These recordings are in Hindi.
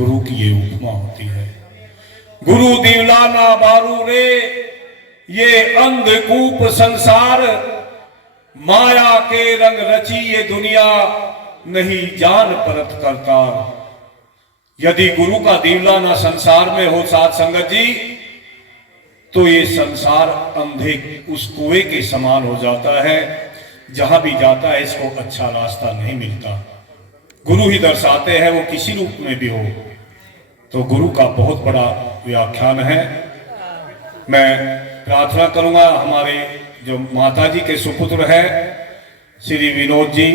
गुरु की ये उपमा होती है। गुरु दिवलाना बारू रे, ये अंधकूप संसार, माया के रंग रची ये दुनिया, नहीं जान परत करतार। यदि गुरु का दिवलाना संसार में हो साथ संगत जी, तो ये संसार अंधे उस कुएं के समान हो जाता है, जहां भी जाता है इसको अच्छा रास्ता नहीं मिलता। गुरु ही दर्शाते हैं, वो किसी रूप में भी हो। तो गुरु का बहुत बड़ा व्याख्यान है। मैं प्रार्थना करूंगा, हमारे जो माता जी के सुपुत्र हैं श्री विनोद जी,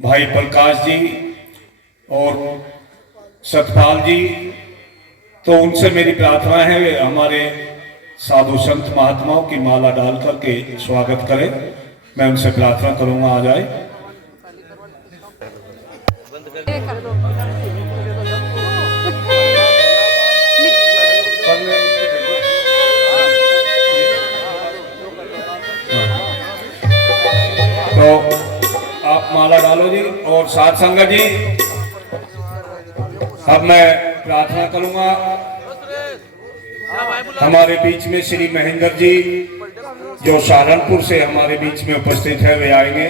भाई प्रकाश जी और सतपाल जी, तो उनसे मेरी प्रार्थना है वे हमारे साधु संत महात्माओं की माला डाल करके स्वागत करें। मैं उनसे प्रार्थना करूंगा आ जाए। तो आप माला डालो जी। और साथ संगत जी, अब मैं प्रार्थना करूंगा, हमारे बीच में श्री महेंद्र जी जो सहारनपुर से हमारे बीच में उपस्थित है, वे आएंगे।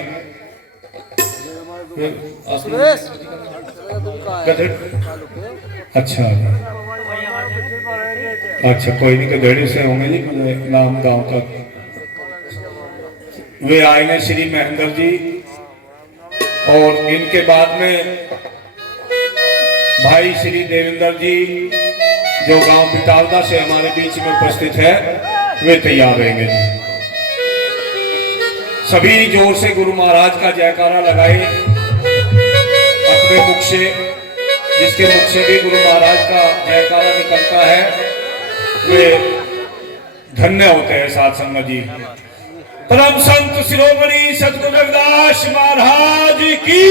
अच्छा अच्छा, कोई नहीं, गधेड़े से होंगे जी, नाम गांव का। वे आएंगे श्री महेंद्र जी, और इनके बाद में भाई श्री देवेंद्र जी जो गांव पिटावदा से हमारे बीच में उपस्थित है, वे तैयार रहेंगे। सभी जोर से गुरु महाराज का जयकारा लगाए अपने मुख से, जिसके मुख से भी गुरु महाराज का जयकारा निकलता है वे धन्य होते हैं। साथ संगत जी, परम संत शिरोमणि सतगुरु रविदास महाराज की।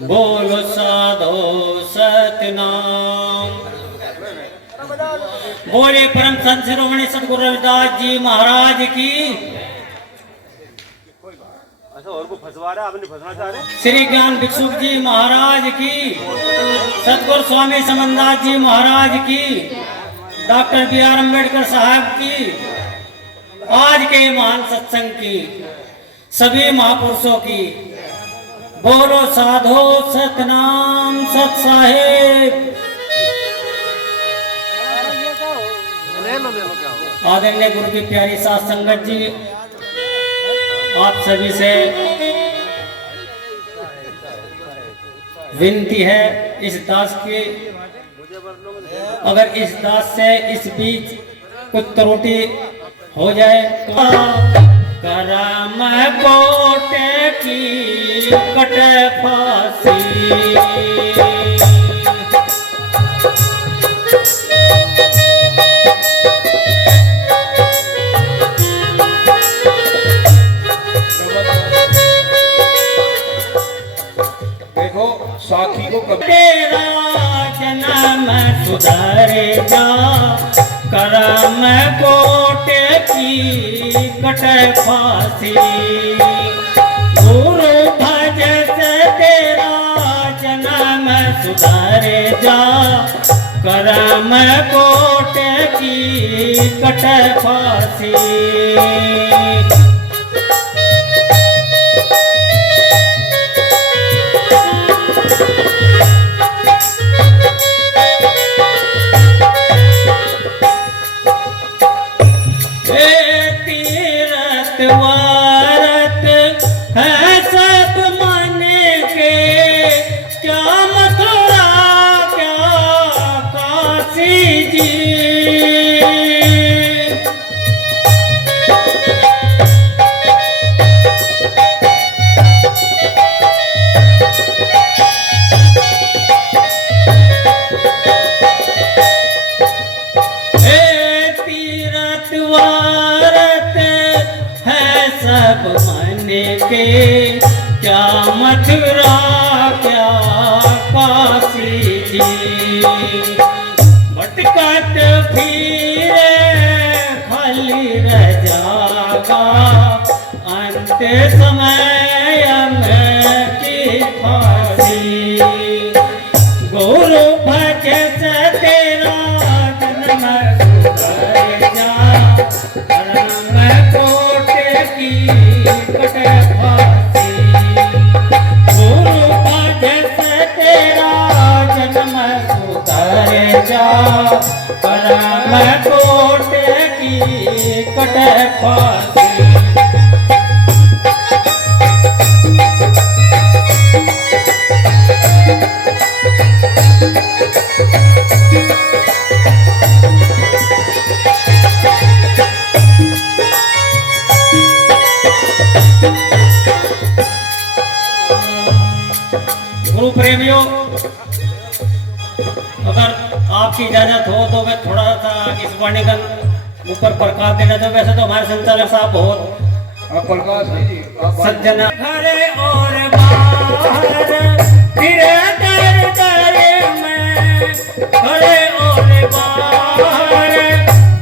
बोलो साधो सतनाम, बोले परम संत शिरोमणि सतगुरु रविदास जी महाराज की। श्री ज्ञान भिक्षुक जी महाराज की, सतगुरु स्वामी समनदास जी महाराज की, डॉक्टर बी.आर. अम्बेडकर साहब की, आज के महान सत्संग की, सभी महापुरुषों की। बोलो साधो सतनाम सत साहेब। आदरणीय गुरु की प्यारी साथ संगत जी, आप सभी से विनती है, इस दास की, अगर इस दास से इस बीच कुछ त्रुटि हो जाए तो करम कोटे की कटे फांसी। देखो साखी को तेरा जन्म सुधरे जा, करम कोटे की कटे फांसी। गुरु भज से तेरा जन्म सुधरे जा, करम कोटे की कटे फांसी। वारत है सब मन के, क्या मथुरा क्या काशी जी। के क्या मथुरा क्या काशी जी। भटकत फिरे खाली रह जागा अंत समय में की फांसी। गुरु भजस तेरा जन्म सुधर जा परम कोट की कटे फांसी। गुरु भजस तेरा जन्म सुधर जा परम कोट की कटे फांसी। गुरु प्रेमियों, अगर आपकी इजाजत हो तो मैं थोड़ा सा इस वाणी का ऊपर प्रकाश देना चाहूँ। वैसे तो हमारे संचालक साहब बहुत प्रकाश सज्जन घरे और बाहर फिरे दर दर में, घरे और बाहर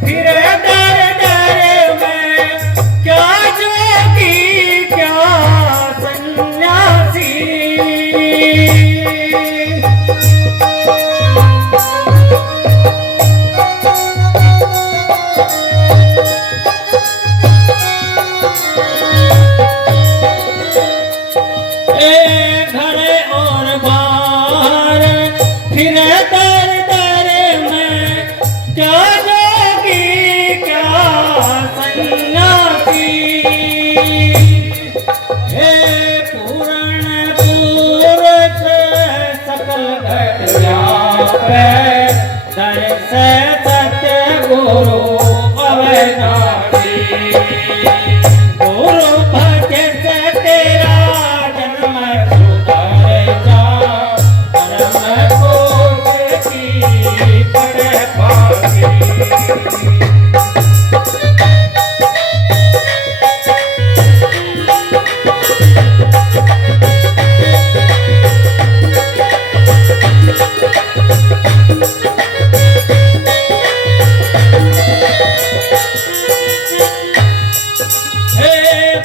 फिरे दर दर में, क्या जोगी क्या सन्यासी। घरे और बाहर फिरे दर दर में, क्या जोगी क्या सन्यासी। हे पूर्ण पुरुष सकल घट जापे, दर से सत्य गुरु अवनाशी। गुरु भजस तेरा जन्म सुधर जा परम कोट की पड़े फांसी।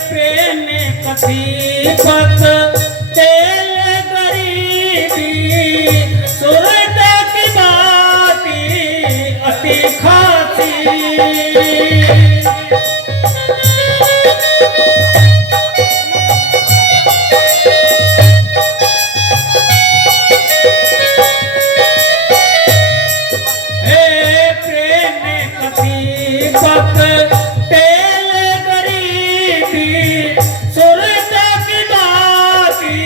प्रेम कथी पक तेल गरीबी, सुरत की बाती अति खासी। प्रेम कथी पक तेल गरीबी, सुरत की बाती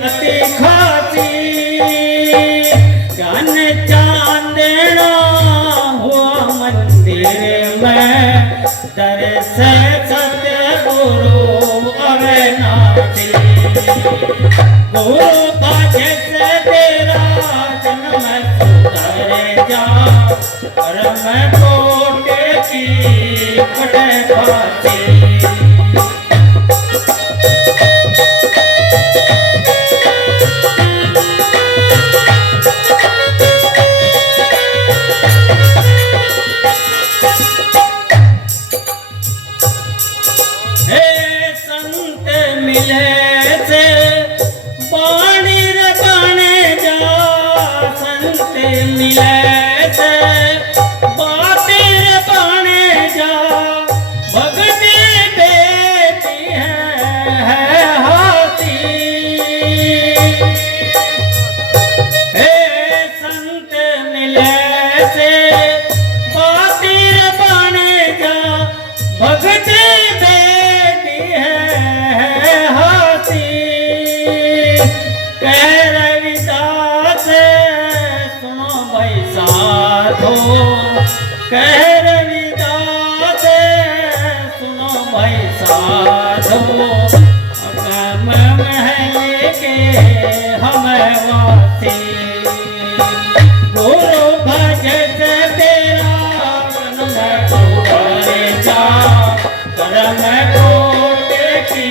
अति खासी। ज्ञान चांदना हुआ मंदिर में, दर से सत्य गुरु अवनाशी। गुरु भजस तेरा जन्म सुधर जा परम कोट की कटे फांसी। संत मिले से बाणी रे बने जा, संत मिले से बातें रे बने जा, भक्ति देती है हाथी। संत मिले से बातें रे बने जा, भक्ति रविदास सुनो भाई साधो, कह रविदास सुनो भाई साधो। अगम महल के हम वासी, गुरु भजस तेरा जन्म सुधर जा परम कोट की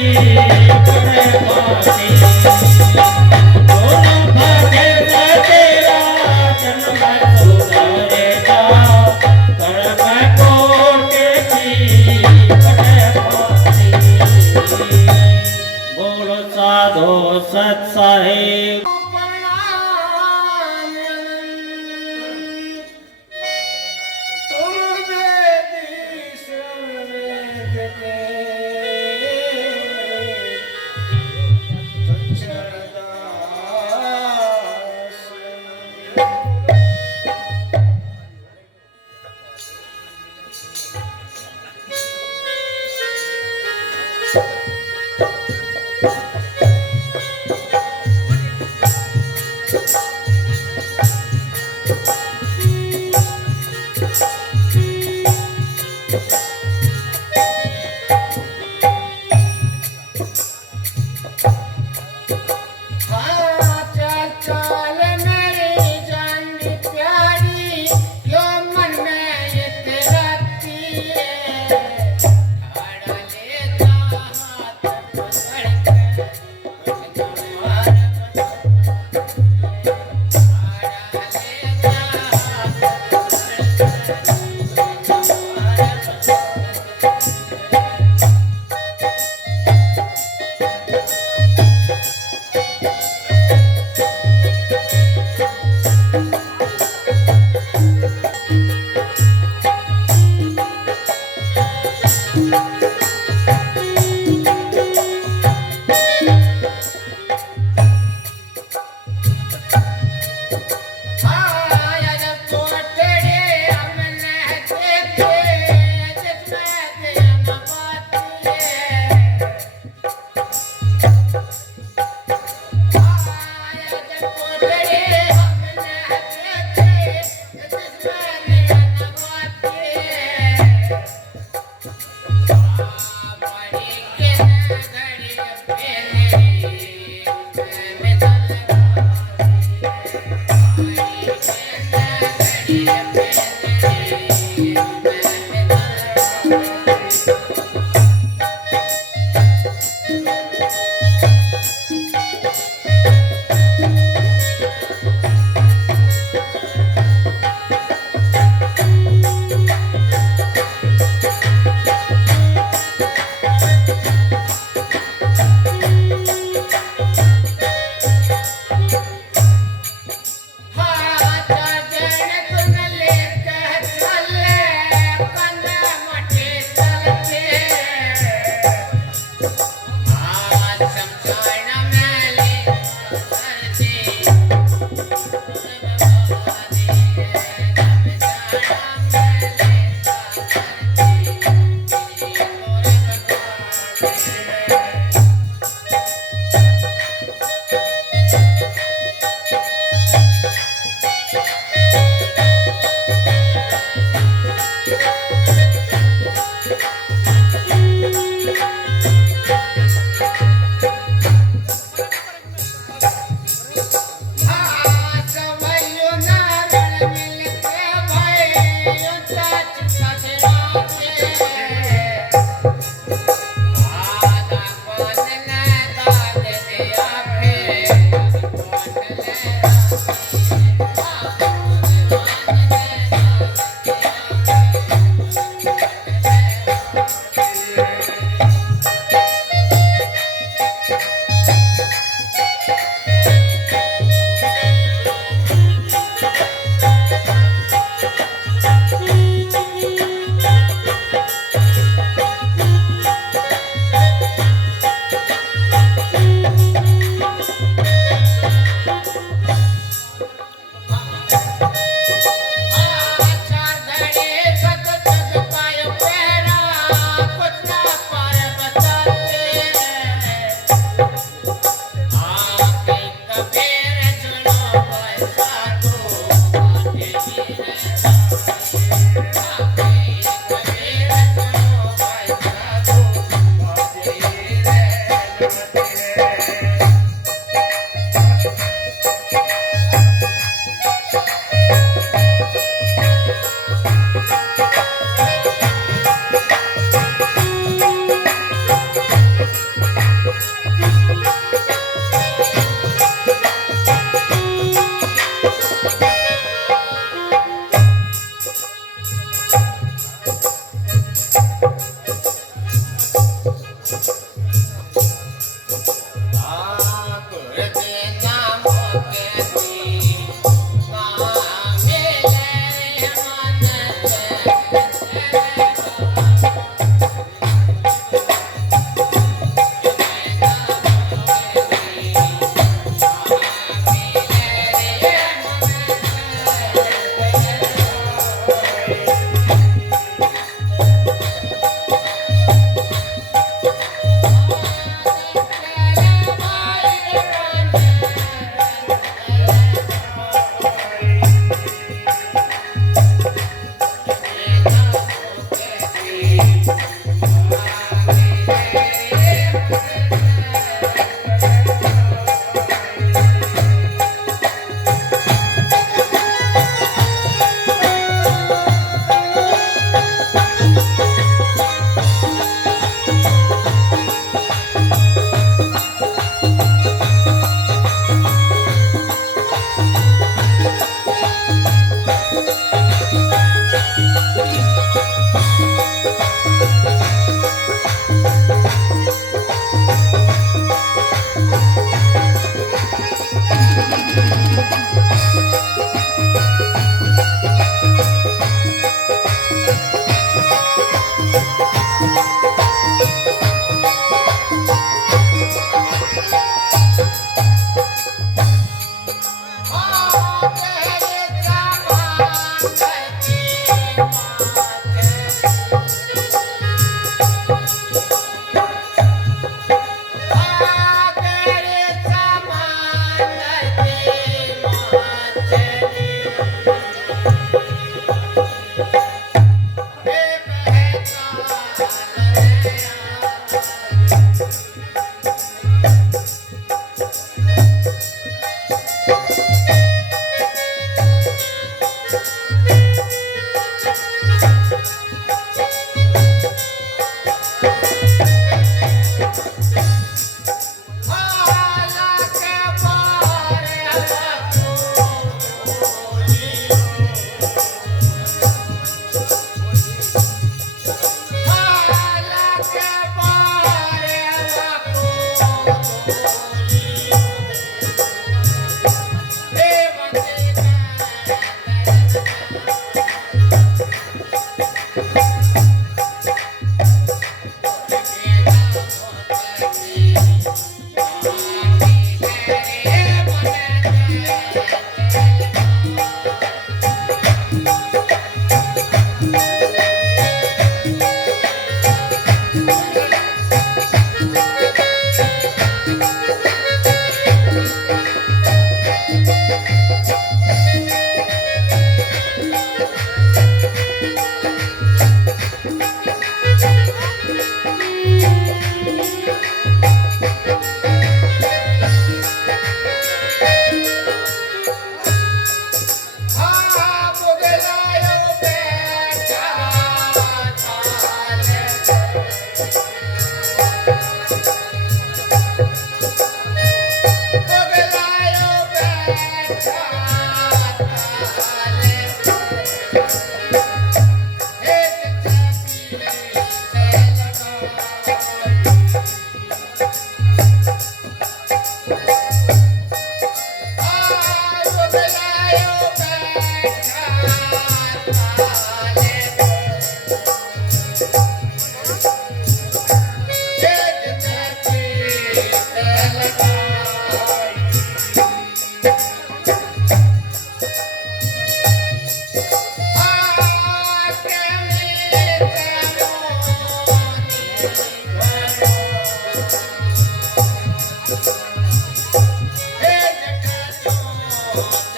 हो